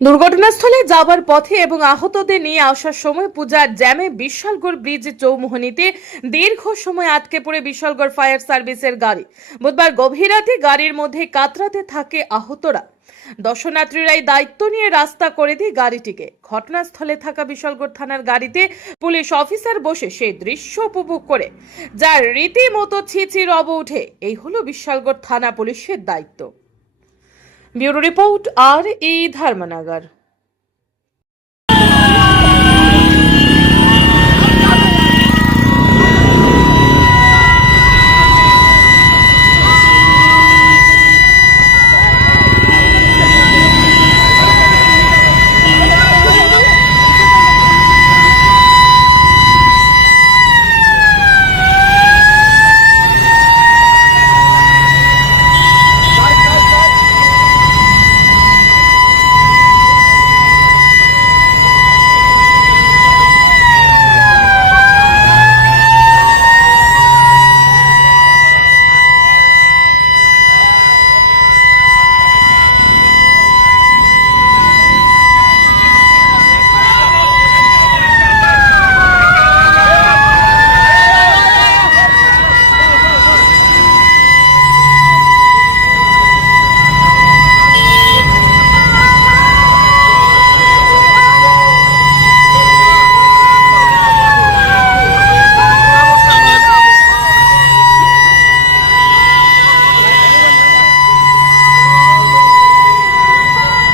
দুর্ঘটনাস্থলে যাবার পথে এবং আহতদের নিয়ে আসার সময় পূজার জ্যামে বিশালগড় ব্রিজ চৌমোহনীতে দীর্ঘ সময় আটকে পড়ে বিশালগড় ফায়ার সার্ভিসের গাড়ি। বুধবার গভীর রাতে গাড়ির মধ্যে কাতরাতে থাকে আহতরা। দর্শনার্থীরাই দায়িত্ব নিয়ে রাস্তা করে দিয়ে গাড়িটিকে। ঘটনাস্থলে থাকা বিশালগড় থানার গাড়িতে পুলিশ অফিসার বসে সেই দৃশ্য উপভোগ করে যার রীতিমতো ছিচি রব উঠে। এই হলো বিশালগড় থানা পুলিশের দায়িত্ব। ব্যুরো রিপোর্ট আর ই ধর্মনগর।